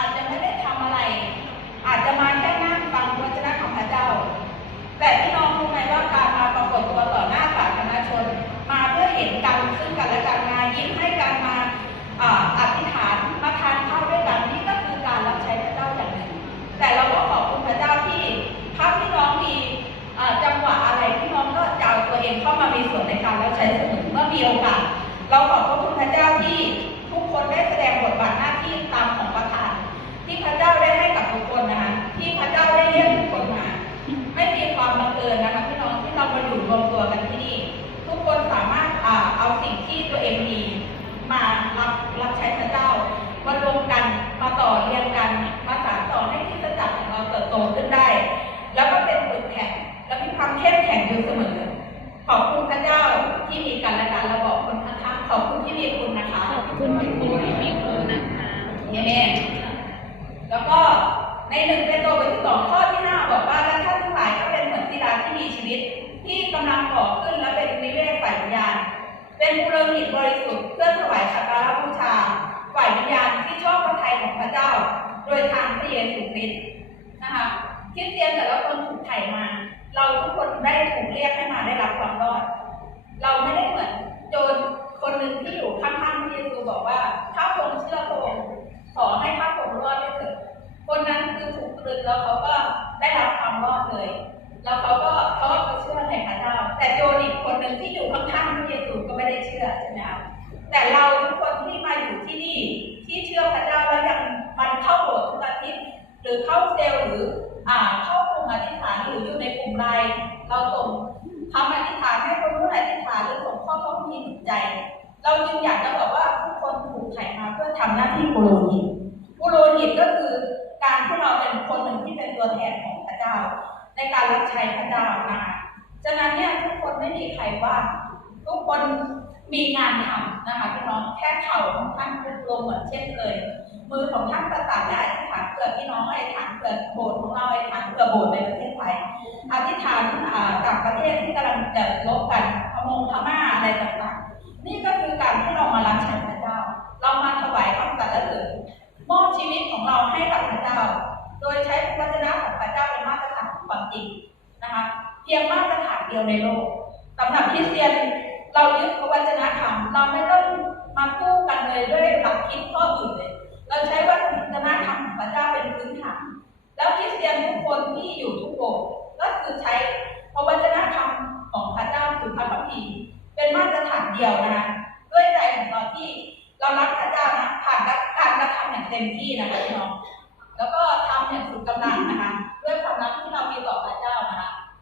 อาจจะไม่ได้ทำอะไร อาจจะมาแค่นั่งฟังพระวจนะของพระเจ้า แต่พี่น้องรู้ไหมว่าการมาปรากฏตัวต่อหน้าสาธารณชน มาเพื่อเห็นกันซึ่งกันและกันมายิ้มให้กันมาอธิษฐานมาทานข้าวด้วยกันนี่ก็คือการรับใช้พระเจ้าอย่างหนึ่ง แต่เราก็ขอบคุณพระเจ้าที่ถ้าพี่น้องมีจังหวะอะไรพี่น้องก็จะเอาตัวเองเข้ามามีส่วนในการรับใช้เสมอเมื่อมีโอกาสเราขอบพระคุณพระเจ้าที่ทุกคนได้แสดงบทบาทหน้าที่ตามของประ ทานที่พระเจ้าได้ให้กับทุกคนนะคะ ที่พระเจ้าได้เรียกทุกคนมา ไม่มีความบังเอิญนะคะพี่น้องที่เรามาอยู่รวมตัวกันที่นี่ ทุกคนสามารถอ่าเอาสิ่งที่ตัวเองมีมารับรับใช้พระเจ้ามารวมกันมาต่อเรียนกันมาสานต่อให้ที่จักรของเราเติบโตขึ้นได้ แล้วก็เป็นปึกแข็งและมีความเข้มแข็งอยู่เสมอขอบคุณพระเจ้าที่มีกันและกันเราบอกคนข้างๆขอบคุณที่มีคุณนะคะขอบคุณคุณครูที่มีคุณนะคะเอเมน แล้วก็ในหนึ่งเปโตรบทที่สองข้อที่ห้าบอกว่าและท่านทั้งหลายก็เป็นเหมือนศิลาที่มีชีวิต ที่กำลังก่อขึ้นและเป็นนิเวศฝ่ายวิญญาณ เป็นบุรหิตบริสุทธิ์เพื่อถวายสักการะบูชา ฝ่ายวิญญาณที่ชอบพระทัยของพระเจ้า โดยทางพระเยซูคริสต์นะคะคริสเตียนแต่ละคนถูกไถ่มา เราทุกคนได้ถูกเรียกให้มาได้รับความรอด เราไม่ได้เหมือน คือถูกแล้วเขาก็ได้รับความรอดเลย แล้วเขาก็เขาก็เชื่อในพระเจ้า แต่โจรอีกคนหนึ่งที่อยู่ข้างๆพระเยซูก็ไม่ได้เชื่อใช่ไหมครับแต่เราทุกคนที่มาอยู่ที่นี่ที่เชื่อพระเจ้าแล้วยังมันเข้าโบสถ์ทุกอาทิตย์หรือเข้าเซลล์หรืออ่าเข้ากลุ่มอธิษฐานหรืออยู่ในกลุ่มไลน์เราส่งคำอธิษฐานให้คนรู้นอธิษฐานหรือส่งข้อความมีหนุนใจ เราจึงอยากจะบอกว่าทุกคนถูกไถ่มาเพื่อทำหน้าที่ปุโรหิตปุโรหิตก็คือ การที่เราเป็นคนหนึ่งที่เป็นตัวแทนของพระเจ้า ในการรับใช้พระเจ้านะคะฉะนั้นเนี่ยทุกคนไม่มีใครว่างทุกคนมีงานทำนะคะพี่น้องแค่เข่าของท่านพุลงเหมือนเช่นเคยมือของท่านประสานและอธิษฐานเพื่อพี่น้องไอธิษฐานเพื่อโบสถ์ของเราไอธิษฐานเพื่อโบสถ์ในประเทศไทยอธิษฐานอ่ากับประเทศที่กำลังจะลบกันพมงพม่าอะไรต่าง ของเราให้กับพระเจ้า โดยใช้พระวจนะของพระเจ้าเป็นมาตรฐานของความจริงนะคะ เพียงมาตรฐานเดียวในโลกสำหรับคริสเตียนเรายึดพระวจนะคำเราไม่ต้องมาคู่กันเลยด้วยหลักคิดข้ออื่นเลยเราใช้วจนะคำของพระเจ้าเป็นพื้นฐาน แล้วคริสเตียนทุกคนที่อยู่ทุกโบสถ์ก็คือใช้พระวจนะคำของพระเจ้าคือพระคัมภีร์เป็นมาตรฐานเดียวนะคะด้วยใจของเราที่ เรารับพระเจ้านะผ่านการกระทำอย่างเต็มที่นะคะพี่น้องแล้วก็ทำอย่างสุดกำลังนะคะ ด้วยความรักที่เรามีต่อพระเจ้านะคะ